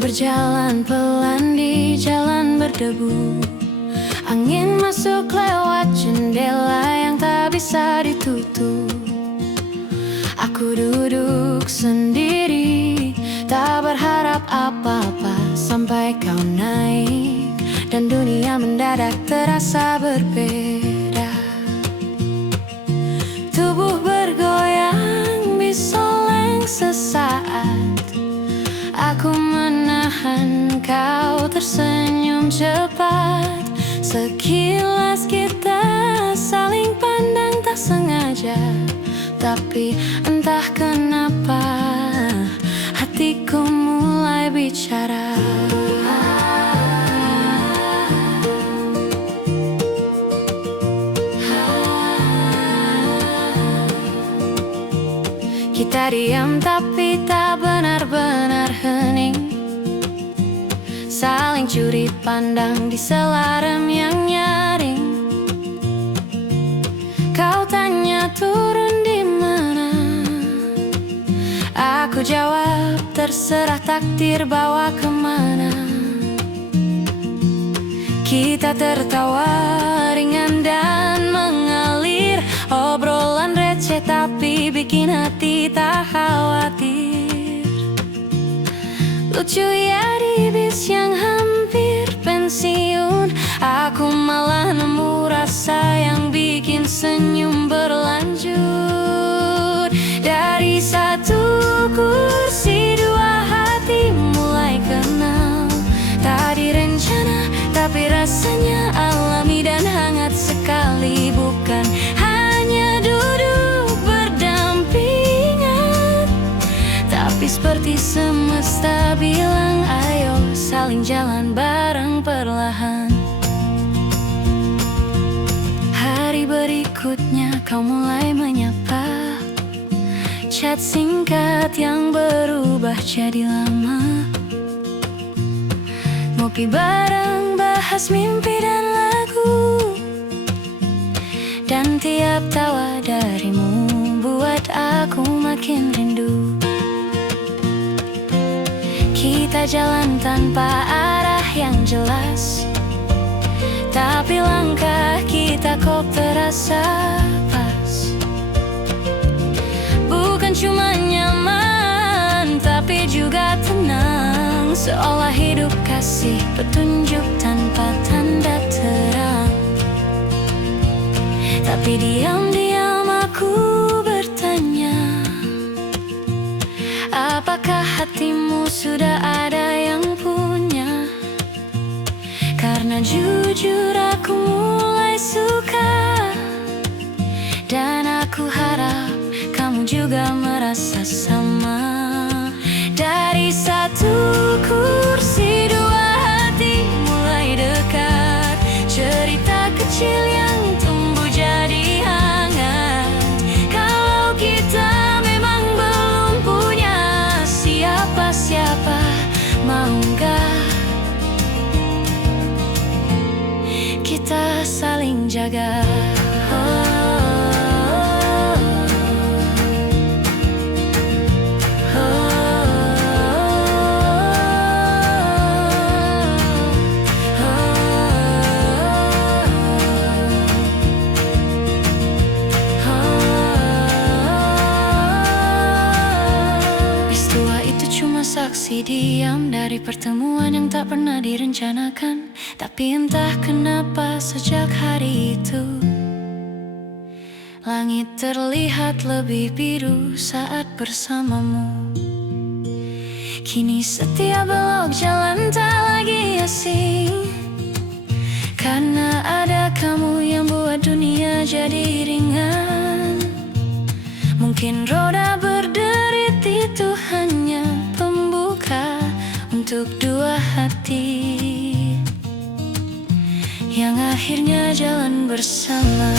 berjalan pelan di jalan berdebu. Angin masuk lewat jendela yang tak bisa ditutup. Aku duduk sendiri, tak berharap apa-apa sampai kau naik, dan dunia mendadak terasa berbeda. Tubuh bergoyang bisoleng sesaat. Aku menahan kau tersenyum cepat. Sekilas kita saling pandang tak sengaja, tapi entah kenapa hatiku mulai bicara. Kita diam tapi tak benar-benar hening, saling curi pandang di selarem yang nyaring. Kau tanya turun di mana, aku jawab terserah takdir bawa kemana. Kita tertawa ringan dan mengalir, obrolan receh tapi bikin hati tak khawatir. Lucu ya di bis yang hampir pensiun, aku malah nemu rasa yang bikin senyum berlanjut. Dari satu kursi dua hati mulai kenal, tak direncana tapi rasanya alami dan hangat sekali. Bukan hanya duduk berdampingan, tapi seperti semesta bilang ayo saling jalan bareng perlahan. Hari berikutnya kau mulai menyapa, chat singkat yang berubah jadi lama. Ngopi bareng, bahas mimpi dan lagu, dan tiap tawa darimu buat aku makin rindu. Kita jalan tanpa arah yang jelas, tapi langkah kita kok terasa pas. Bukan cuma nyaman, tapi juga tenang, seolah hidup kasih petunjuk tanpa tanda terang. Tapi diam-diam aku bertanya, apakah hatimu sudah ada yang punya? Karena jujur aku mulai suka, dan aku harap kamu juga merasa sama. Dari satu kursi dua hati mulai dekat, cerita kecil yang tumbuh jadi hangat. Kalau kita memang belum punya siapa-siapa, mau nggak kita saling jaga? Saksi diam dari pertemuan yang tak pernah direncanakan, tapi entah kenapa sejak hari itu langit terlihat lebih biru saat bersamamu. Kini setiap belok jalan tak lagi asing, karena ada kamu yang buat dunia jadi ringan. Mungkin roda berderit itu hanya untuk dua hati yang akhirnya jalan bersama.